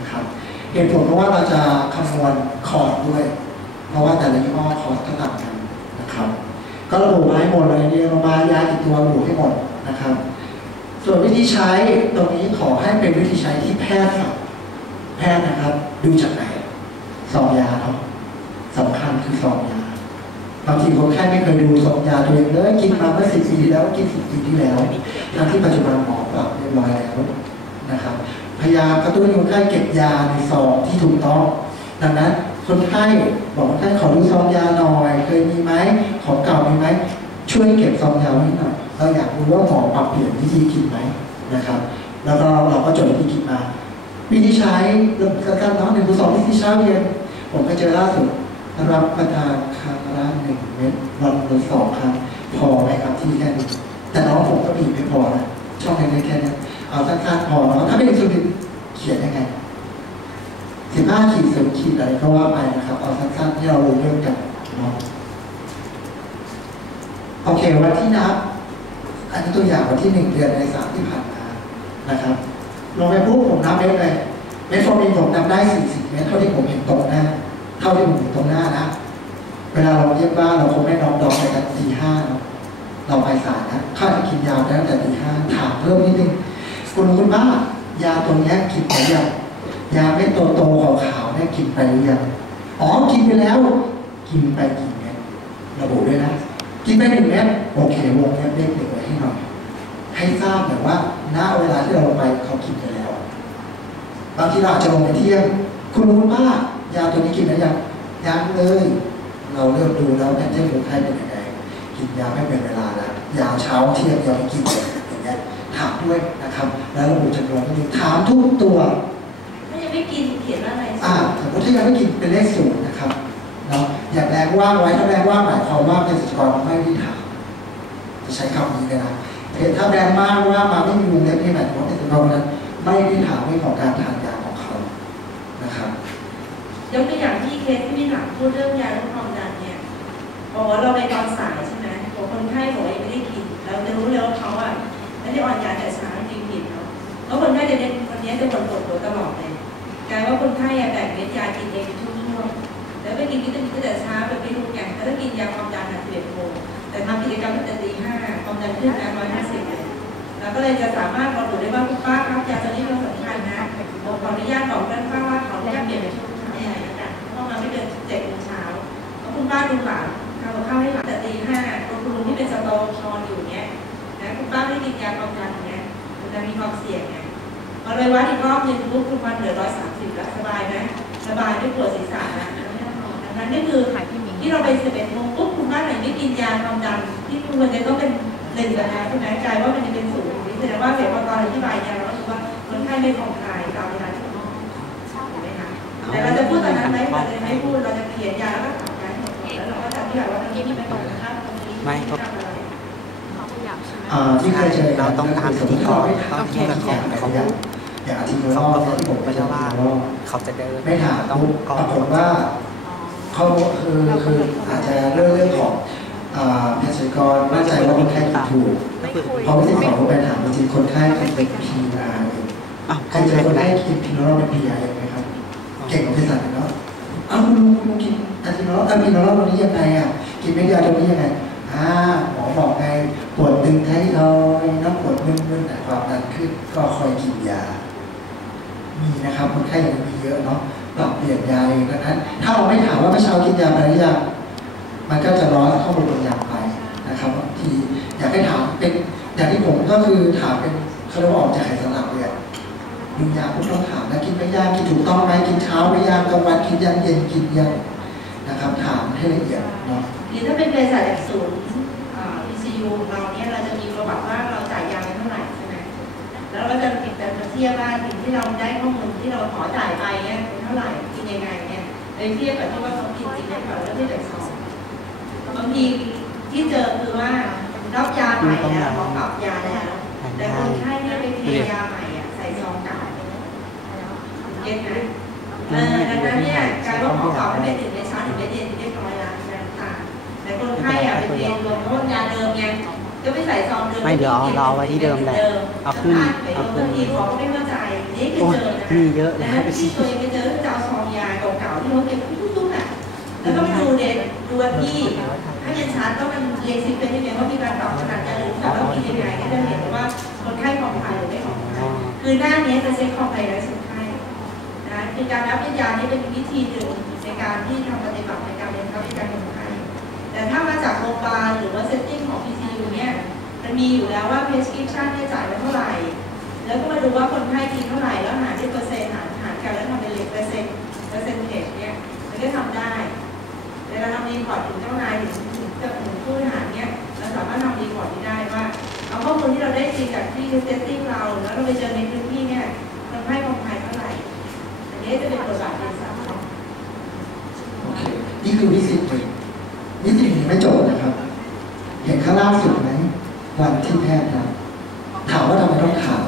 นะครับเหตุผลเพราะว่าเราจะคำนวณคอร์ดด้วย เพราะว่าแต่ละยี่ห้อคอร์ดก็ต่างกันนะครับ ก็ระบุไว้หมดเลยเรียนมายากี่ตัวระบุให้หมดนะครับ ส่วนวิธีใช้ตรงนี้ขอให้เป็นวิธีใช้ที่แพทย์สั่งแพทย์นะครับ ดูจากไหนซองยาเนาะสำคัญคือซองยาบางทีคนไข้ไม่เคยดูซองยาตัวเองเลยกินมาเมื่อสิบปีแล้วกินสิบปีที่แล้วทั้งที่ปัจจุบันหมอปรับเรียบร้อยแล้ว นะครับ พยายามกระตุ้นคนไข้เก็บยาในซองที่ถูกต้องดังนั้นคนไข้บอกคนไข้ขอดูซองยาหน่อย เคยมีไหมของเก่ามีไหมช่วยเก็บซองยาไว้หน่อยเราอยากรู้ว่าหมอปรับเปลี่ยนวิธีกินไหมนะครับ แล้วก็เราก็จดวิธีกินมาวิธีใช้เริ่มสั้นๆเนาะหนึ่งถึงสองวิธีเช้าเย็นผมก็เจอล่าสุดรับประทานครั้งละหนึ่งเม็ดวันละสองครั้งพอไหมครับที่แค่นี้แต่น้องผมก็บีบไม่พอนะช่องเล็กๆแค่นี้ เอาสั้นๆพอเนาะถ้าเป็นสุดินเขียนยังไงสิบห้าขีดสิบขีดอะไรก็ว่าไปนะครับ เอาสั้นๆที่เรารู้เรื่องกันเนาะโอเควันที่นับ อันนี้ตัวอย่างวันที่หนึ่งเดือนในสามที่ผ่านมานะครับลงไปปุ๊บผมนับเม็ดเลยเม็ดโฟมินผมนับได้สี่สิบเม็ดเท่าที่ผมเห็นตรงหน้าเท่าที่ผมเห็นตรงหน้านะเวลาเราเยี่ยมบ้านเราคงไม่นอนดอกไปกันตีห้าเนาะเราไปสายนะข้าจะกินยาได้ตั้งแต่ตีห้าถามเพิ่มนิดนึง คุณคุณบ้ายาตัวนี้กินไปยังยาเม็ดโตๆขาวๆเนี่ยกินไปหรือยังอ๋อกินไปแล้ว กินไปกี่เม็ดระบุด้วยนะ กินไปหนึ่งเม็ดโอเควงเนี้เลขหนึ่งไว้ให้หน่อยให้ทราบแบบว่าณเวลาที่เราลงไปเขากินไปแล้วบางทีเราอาจจะลงไปเที่ยงคุณรู้ป้ายาตัวนี้กินแล้วยังยังเลย เราเริ่มดูแล้วเนี่ยเท่คนไข้เป็นยังไงกินยาไม่เป็นเวลาแล้วยาเช้าเที่ยงยังไม่กินเลย ด้วยนะครับแล้วระบุจำนวนที่ถามทุกตัวถ้ายังไม่กินเขียนว่าอะไรอ่าสมมติถ้ายังไม่กินเป็นเลขศูนย์นะครับเนาะอย่าแรงว่างไว้ถ้าแรงว่างหมายความว่าเภสัชกรไม่ได้ถามจะใช้คำนี้เลยนะเถ้าแรงมากว่ามาไม่มีวงเล็บนี่หมายถึงว่าเภสัชกรคนนั้นไม่ได้ถามเรื่องของการทานยาของเขานะครับยกตัวอย่างที่เคสที่พี่ถามพูดเรื่องยาลดความดันเนี่ยบอกว่าเราไปตอนสาย ห้าความดันขึ้นนะร้อยห้าสิบเลยเราก็เลยจะสามารถบอกได้ว่าคุณป้าครับยาตัวนี้เราสำคัญนะผมขออนุญาตบอกท่านป้าว่าเขาแค่เปลี่ยนเป็นช่วงเช้าแทนนะเพราะมันไม่เกินเจ็ดโมงเช้าแล้วคุณป้าดูหลานทำกับข้าวให้หลานแต่ตีห้าคุณลุงที่เป็นสโตนอนอยู่เนี้ยนะคุณป้าไม่กินยาความดันเนี้ยมันจะมีความเสี่ยงไงพอเลยวัดอีกรอบหนึ่งปุ๊บคุณวันเหลือร้อยสามสิบแล้วสบายไหมสบายไม่ปวดศีรษะนะไม่ต้องนอนดังนั้นนี่คือที่เราไปสิบเอ็ดโมงปุ๊บคุณบ้านไหนไม่กินยาความดันที่ควรจะต้องเป็น หนึ่งนะใช่ไหมกลายว่ามันจะเป็นศูนย์นี่แสดงว่าเสียพอตอนอธิบายยาเราก็คือว่าคนไข้ไม่ผ่อนคลายตามเวลาที่ถูกต้องถูกไหมคะแต่เราจะพูดตอนนั้นไหมเราจะไม่พูดเราจะเขียนยาแล้วก็ถามการหมดแล้วเราก็จะอธิบายว่าตรงนี้ไม่ตรงนะคะตรงนี้ไม่ครับทำอะไรอ่าที่เคยเจอเราต้องตามที่เขาไม่ถามต้องที่ที่เขาเขาเขาเขาอย่างอย่างอาทิตย์ละรเขาอบก็ที่ผมไปไม่เจใช่อว่ารอบเขาจะเดินไม่ถามต้องปรากฏว่าเขาคือคืออาจจะเรื่องเรื่องของอ่า เภสัชกรมั่นใจว่าคนไข้กินถูกก็คือพอไม่ได้สอบไปถามจริงๆคนไข้เป็นเป็นพีอาร์อ้าวใครเจอคนไข้กินพีนอลเป็นพีอาร์ไหมครับ เก่งกว่าเภสัชเนาะอ้าวคุณลุงคุณลุงกินอะพีนอลอะพีนอลตัวนี้ยังไงอะกินเม็ดยาตัวนี้ยังไงอ่าหมอบอกไงปวดตึงไททอยน้ำปวดมึนๆแต่ความดันขึ้นก็คอยกินยา มีนะครับคนไข้ยังมีเยอะเนาะปรับเปลี่ยนยาเองดังนั้น ถ้าเราไม่ถามว่าเมื่อเช้ากินยาไปหรือยัง มันก็จะร้อนเข้อมูลบางอย่างไปนะครับบางทีอยากให้ถามเป็นอย่างที่ผมก็คือถามเป็นเขาเรียกว่าออกจากไขสันหลังเลยอะดูยาปุ๊บต้องถามนะกินไม่ยากกินถูกต้องไหมกินเช้าไม่ยากกลางวันกินยังเย็นกินยังนะครับถามให้ละเอียดเนาะหรือถ้าเป็นเภสัชศูนย์อ่า ECU เราเนี่ยเราจะมีประวัติว่าเราจ่ายยาไปเท่าไหร่ใช่ไหมแล้วเราจะติดแต่มาเทียบว่าสิ่งที่เราได้ข้อมูลที่เราขอจ่ายไปเนี่ยเป็นเท่าไหร่กินยังไงเนี่ยเลยเทียบกับที่ว่าเขากินจริงหรือเปล่าแล้วที่แต่สอง บางทีที่เจอคือว่ารับยาใหม่แล้วขอปรับยาแล้ว แต่คนไข้เนี่ยไปเทยาใหม่อะใส่ซองเก่าเก็ตไหมเออดังนั้นเนี่ยการว่าหมอเก่าไม่เป็นถึงในเช้าถึงในเย็นเรียบร้อยแล้วนะคะแต่คนไข้อะไปเทรวมเพราะยาเดิมไงก็ไม่ใส่ซองเดิมไม่เดี๋ยวเอาเราเอาไว้ที่เดิมแหละเอาขึ้นเอาเอาขึ้ขึ้นนทีเขาก็ไม่เข้าใจนี้คือเจอนะมีเยอะนะนะที่ตัวเองไปเจอจะเอาซองยาเก่าๆที่เขาเก็บทุกๆอะแล้วก็ไปดูเด็ก ดูวันที่ให้มันชัดว่ามันเรียงซิเป็นยังไงว่ามีการตอบขนาดการหรือแต่ว่ามียังไงก็จะเห็นว่าคนไข้ของไทยหรือไม่ของไทยคือหน้านี้จะเช็คของไทยและคนไข้นะคือการรับยานี่เป็นวิธีหนึ่งในการที่ทำปฏิบัติในการเรียนรู้ในการคนไข้แต่ถ้ามาจากโรงพยาบาลหรือว่าเซตติ้งของ PCU เนี่ยมันมีอยู่แล้วว่า prescription เนี่ยจ่ายไปเท่าไหร่ แล้วก็มาดูว่าคนไข้กินเท่าไหร่แล้วหารด้วยเปอร์เซ็นต์หารหารกันแล้วทำเป็นเลขเปอร์เซ็นต์เปอร์เซ็นต์เทจเนี่ยมันก็ทำได้ วลาทำรีพอร์ตถึงเจ้านายถึงถึงจ้าถึงผู้บริหารเนี่ยเราสามารถทำรีพอร์ตนี้ได้ว่าเอาข้อมูลที่เราได้จริงจากที่เซตติ้งเราแล้วเราไปเจอในพื้นที่เนี่ยคนไข้ของไทยเท่าไหร่อันนี้จะเป็นบทบาทที่สำคัญโอเคนี่คือวิสิตหนึ่งวิสิตหนึ่งไม่จบนะครับ เห็นข้างล่างสุดไหมวันที่แพทย์นะถามว่าทำไมต้องถาม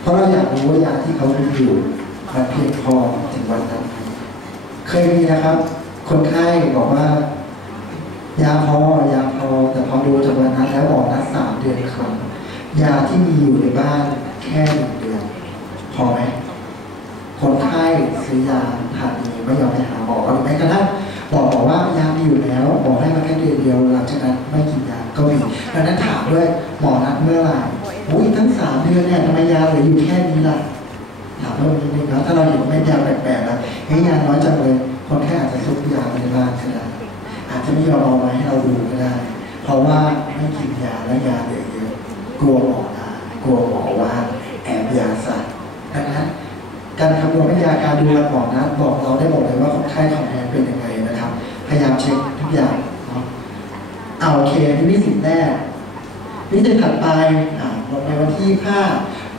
เพราะเราอยากรู้ว่ายาที่เขาดูอยู่มันเพียงพอถึงวันนั้น เคยมีนะครับ คนไข้บอกว่ายาพอยาพอ แต่พอดูจากวันนั้นแล้วบอกนัดสามเดือนครั้งยาที่มีอยู่ในบ้านแค่หนึ่งเดือน พอไหมคนไข้ซื้อยาทานเองไม่ยอมไปหาหมอหรือแม้กระทั่งบอกบอกว่ายามีอยู่แล้วบอกให้มาแค่เดือนเดียวหลังจากนั้นไม่กินยาก็มีดังนั้นถามด้วยหมอนัดเมื่อไหร่อุ้ยทั้งสามเดือนเนี่ยทำไมยาเหลืออยู่แค่นี้ล่ะถามเพิ่มนิดนึงนะถ้าเราเห็นเม็ดยาแปลกๆแล้วเฮ้ยยาน้อยจังเลย คนแค่อาจจะซุกยาไว้ในบ้านก็ได้อาจจะไม่ยอมเอามาให้เราดูก็ได้ เพราะว่าไม่กินยาและยาเยอะๆกลัวหมอด่ากลัวหมอว่าแอบยาใส่ดังนั้นการคำนวณวิทยาการดูแลหมอนะบอกเราได้หมดเลยว่าคนไข้ของแทนเป็นยังไงนะครับ พยายามเช็คทุกอย่างเนาเอาโอเคนี่วิสิตแรกวิสิตถัดไปอ่าลงไปวันที่ห้า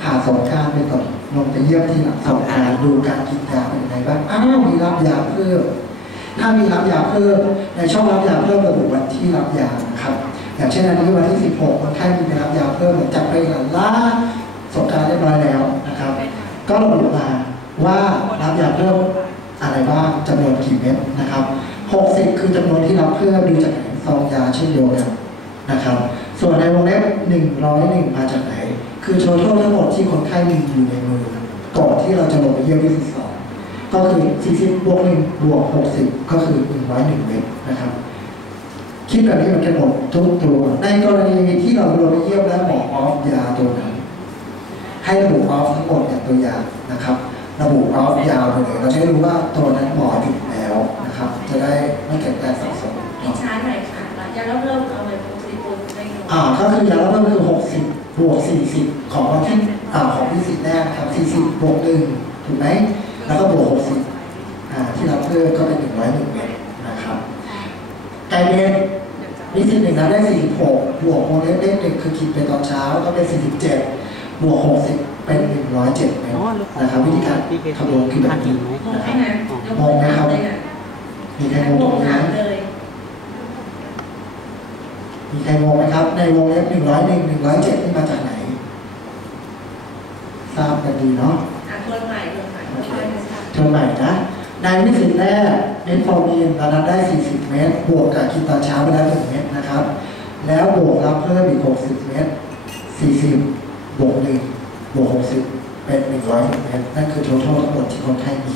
ผ่าสงกรารไปก่อน ลงไปเยี่ยมที่หลังสงการดูการกินยาเป็นยังไงบ้างอ้าวมีรับยาเพิ่มถ้ามีรับยาเพิ่มในช่องรับยาเพิ่มระบุวันที่รับยานะครับอย่างเช่นอันนี้วันที่ 16คนไข้มีไปรับยาเพิ่มหลังจากไปหลังล่าสงการเรียบร้อยแล้วนะครับ ก็ระบุมาว่ารับยาเพิ่มอะไรบ้างจำนวนกี่เม็ดนะครับ60 คือจำนวนที่รับเพิ่มดูจากซองยาเช่นเดียวกันนะครับ ส่วนในวงเล็บ101มาจากไหน คือโทททั้งหมดที่คนไข้มีอยู่ในมือ ก่อนที่เราจะลงไปเยี่ยมที่สองก็คือ 40 บวก1บวก 60 ก็คือ101เม็ดนะครับ คิดแบบนี้มันจะหมดทุกตัว ในกรณีที่เราลงไปเยี่ยมแล้วหมอออฟยาตัวนั้น ให้ระบุออฟทั้งหมดอย่างตัวอย่างนะครับ ระบุออฟยาวไปเลยเราจะได้รู้ว่าตัวนั้นหมอหยุดแล้วนะครับ จะได้ไม่เกิดการสับสนมีเนช้าหน่อยค่ะยาเริ่มเริ่ม อ่าก็คือยาละเพิ่มคือ 60 บวก 40 ของวันที่อ่าของที่สิบแรกนะครับ 40 บวกหนึ่งถูกไหม แล้วก็บวก 60อ่าที่เราเพิ่มก็เป็น 101เมตรนะครับไกลเมตรนิสิตหนึ่งนะได้ 46 บวกโมเลสเลขหนึ่งคือคิดไปตอนเช้าก็เป็น 47 บวก 60 เป็น 107เมตรนะครับวิธีการคำนวณคือแบบนี้งงนะคไหมรับนะเดี๋ยวงงหนักเลยอะมีใครงงงตรงงนี้หนัไห มกเลยมีใครงงไหมครับ ในวงเล็บหนึ่งร้อยหนึ่งหนึ่งร้อยเจ็ดนี่มาจากไหน ทราบกันดีเนาะอะทวนใหม่ทวนใหม่ทวนใหม่ค่ะทวนใหม่นะ ในวิสิตแรกเมทฟอร์มีนตอนนั้นได้ 40 เมตร บวกกับกินตอนเช้าไปแล้ว1เมตรนะครับ แล้วบวกรับเพิ่มอีก 60 เมตร 40 บวก1บวก 60 เป็น 100 เมตร นั่นคือ total ทั้งหมดที่คนไข้มี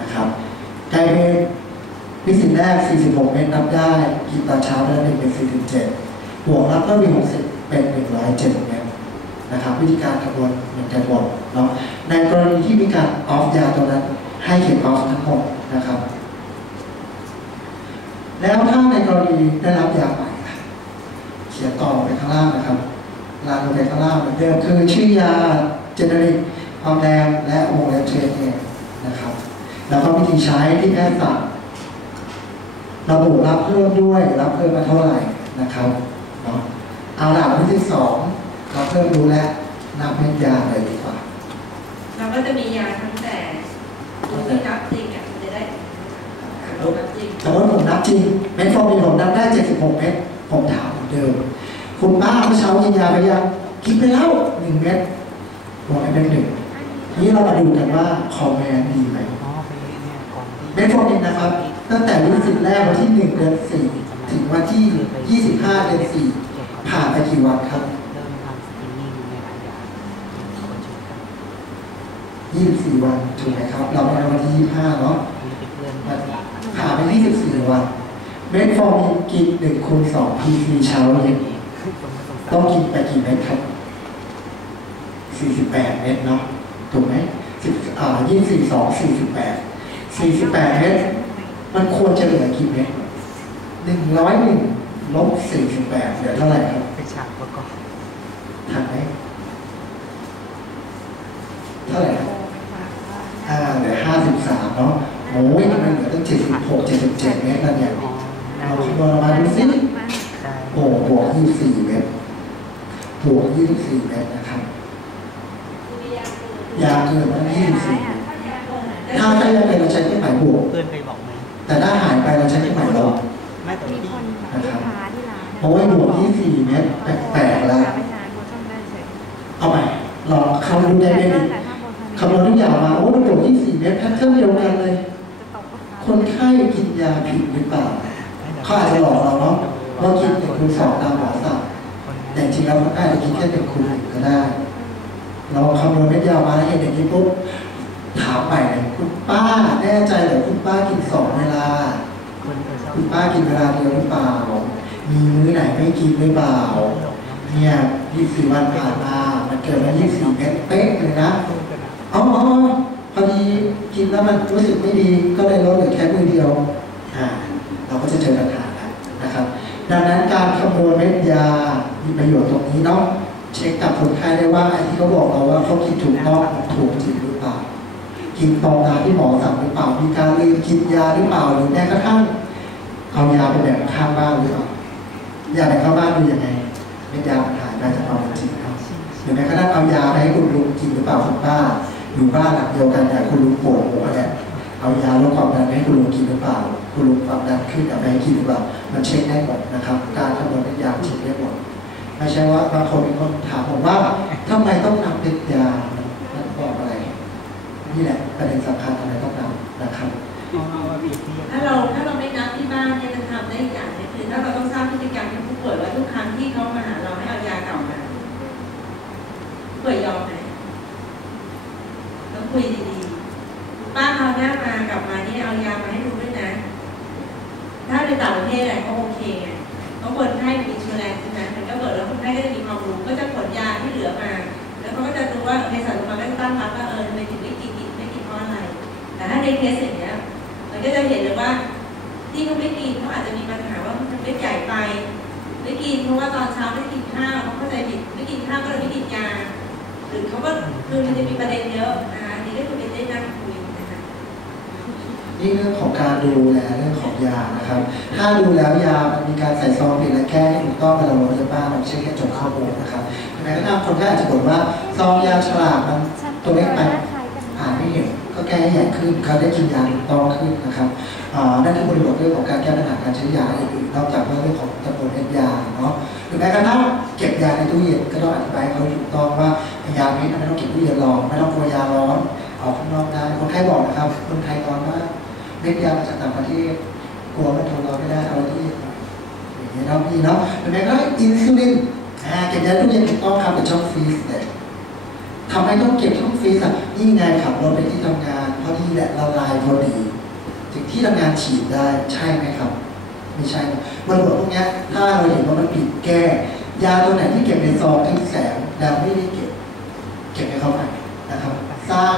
นะครับไกลเมตรวิสิต แรก 46 เมตรนับได้ กินตอนเช้าไปแล้ว1เป็น 47บวกรับเพิ่มอีก60 เป็น 107เมตรนะครับ วิธีการคำนวณเหมือนกันหมดเนาะในกรณีที่มีการออฟยาตัวนั้น ให้เขียนออฟทั้งหมดนะครับ แล้วถ้าในกรณีได้รับยาใหม่เขียนต่อไปข้างล่างนะครับลางลงไปข้างล่างเหมือนเดิมคือชื่อยาเจเนริกความแดงและวงเล็บเทรนเนี่ยนะครับ แล้วก็วิธีใช้ที่แพทย์สั่ง ระบุรับเพิ่มด้วย รับเพิ่มมาเท่าไหร่นะครับเนาะเอาล่ะวิธีสองรับเพิ่มรู้แล้วนับเม็ดยาเลยดีกว่าเราก็จะมียาทั้งแต่ตัวที่นับจริงอะมันจะได้อะเรานับจริงสมมติผมนับจริงเม็ดฟอร์มีนผมนับได้ 76 เม็ดผมถามเหมือนเดิม คุณป้าเมื่อเช้ากินยาไปยังกินไปแล้วหนึ่งเม็ดบอกให้เป็นหนึ่งทีนี้เรามาดูกันว่าคอมแมนดีไหมอ๋อไปเนี่ยก่อนที่เม็ดฟอร์มีนนะครับ ตั้งแต่วิสิตแรกวันที่1เดือน4ถึงวันที่25เดือน4ผ่านไปกี่วันครับเริ่มทำสกรีนนิ่งในร้านยาเขาประชุมกัน24วันถูกไหมครับ เราในวันที่25เนาะผ่านไป24วันเม็ดฟอร์มินกิน1คูณ2 PC เช้าเย็นต้องกินไปกี่เม็ดครับ48เม็ดเนาะถูกไหม10อ่า24 2 48 48เม็ด มันควรจะเหลือกี่เม็ด101ลบ48เหลือเท่าไหร่ครับเป็นฉากประกอบทันไหมเท่าไหร่ครับอ่าเหลือห้าสิบสามเนาะโอ้ยทำไมเหลือตั้งเจ็ดสิบหกเจ็ดสิบเจ็ดเมตรแล้วเนี่ยอ๋อน่าเราดูคำนวณออกมาดูสิใช่โอ้บวกยี่สี่เมตรบวกยี่สี่เมตรนะครับ หม่ลองคำนวณได้ไหมดิแต่ถ้าโบซ่อมคำนวณทุกอย่างมาโอ้มันบวกยี่สี่เมตรแพทเทิร์นเดียวกันเลยจะตกลูกค้าคนไข้กินยาผิดหรือเปล่าเขาอาจจะหลอกเราเนาะว่ากินหนึ่งคูณสองตามหมอสั่งแต่จริงๆแล้วคนไข้อาจจะกินแค่หนึ่งคูณหนึ่งก็ได้ เราคำนวณเม็ดยามาแล้วเห็นอย่างนี้ปุ๊บถามใหม่เลยคุณป้าแน่ใจเหรอคุณป้ากินสองเวลาคนเออชอบคุณป้ากินเวลาเดียวหรือเปล่า มีมื้อไหนไม่กินหรือเปล่า เนี่ยยี่สิบวันผ่านมามัน เกิดมายี่สิบเม็ดเป๊ะเลยนะอ๋ออ๋อพอดีกินแล้วมันรู้สึกไม่ดีก็เลยลดเหลือแค่มือเดียวอ่าเราก็จะเจอปัญหาแล้วนะครับ ดังนั้นการคำนวณเม็ดยามีประโยชน์ตรงนี้เนาะเช็คกับคนไข้ได้ว่าไอ้ที่เขาบอกเราว่าเขากินถูกต้องถูกจริงหรือเปล่ากินตรงตามที่หมอสั่งหรือเปล่ามีการลืมกินยาหรือเปล่าหรือแม้กระทั่งเอายาไปแบ่งข้างบ้านหรือเปล่ายาแบ่งข้างบ้านดูยังไงเม็ดยามันหายไปจากความเป็นจริง รือแม้กระทั่งเอายาไปให้คุณลุงกินหรือเปล่าคุณป้าอยู่บ้านหลังเดียวกันแต่คุณลุงปวดหัวเนี่ยเอายาลดความดันให้คุณลุงกินหรือเปล่า คุณลุงความดันขึ้นเอาไปให้กินหรือเปล่า มันเช็คได้หมดนะครับ การคำนวณเป็นยาเช็คได้หมดไม่ใช่ว่าบางคนมีคนถามผมว่าทำไมต้องนำเป็นยามันบอกอะไรนี่แหละประเด็นสำคัญทำไมต้องนำนะครับถ้าเราถ้าเราไม่นับที่บ้านเนี่ยจะทำได้อีกอย่างนึงคือถ้าเราต้องสร้างพฤติกรรมให้ผู้ป่วยว่าทุกครั้งที่เขามาหาเราให้เอายา ยยอมไหมต้องคุยดีๆป้าเขาหน้ามากลับมานี่เอายามาให้ดูด้วยนะ ถ้าในต่างประเทศอะไรก็โอเคไงเพราะคนไข้มีชูแลนใช่ไหมมันก็เปิดแล้วคนไข้ก็จะมีความรู้ก็จะขนยาที่เหลือมา แล้วเขาก็จะรู้ว่าในสัตว์มาก็จะตั้งรับว่าเออทำไมถึงไม่กินไม่กินเพราะอะไร แต่ถ้าในเคสอย่างเงี้ยมันก็จะเห็นเลยว่าที่เขาไม่กินเขาอาจจะมีปัญหาว่ามันไม่ใหญ่ไปไม่กินเพราะว่าตอนเช้าไม่กินข้าวเขาเข้าใจผิดไม่กินข้าวก็เลยไม่กินยา หรือเขาก็คือมันจะมีประเด็นเยอะนะคะอันนี่ก็คือเป็นได้นั่งคุยนะคะนี่เรื่องของการดูแลเรื่องของยานะครับ ถ้าดูแล้วยามันมีการใส่ซองผิดและแก้ให้ถูกต้องในระบบพยาบาลมันไม่ใช่แค่จดข้อมูลนะครับแม้กระทั่งคนไข้อาจจะบ่นว่าซองยาฉลากมันฉันตัวเล็กไปคล้ายกันอ่านไม่เห็น ก็แก้ให้ใหญ่ขึ้นเขาได้กินยาถูกต้องขึ้นนะครับอ่านั่นคือบริบทเรื่องของการแก้ปัญหาการใช้ยาอื่นนอกจากเรื่องของจำนวนเม็ดยาเนาะหรือแม้กระทั่งเก็บยาในตู้เย็นก็ต้องอธิบายเขาถูกต้องว่ายาเม็ดไม่ต้องเก็บตู้เย็นร้อนไม่ต้องกลัวยาร้อนออกข้างนอกได้คนไข้บอกนะครับคนไทยร้อนมากเม็ดยามาจากต่างประเทศกลัวมันทนร้อนไม่ได้เอาไว้ที่อย่างนี้เนาะพี่เนาะหรือแม้กระทั่งอินซูลินอ่เก็บยาตู้เย็นถูกต้องครับเป็นช่องฟรีซเลยทำไมต้องเก็บช่อง ฟรีซอะนี่ไงขับรถไปที่ทำงานพอดีแหละละลายพอดี ถึงที่ทำงานฉีดได้ใช่ไหมครับ ไม่ใช่นะมันหมดพวกเนี้ยถ้าเราเห็นว่ามันผิดแก้ ยาตัวไหนที่เก็บในซองทึงแสงแล้วไม่ได้เก็บ เก็บให้เขาใหม่นะครับ สร้าง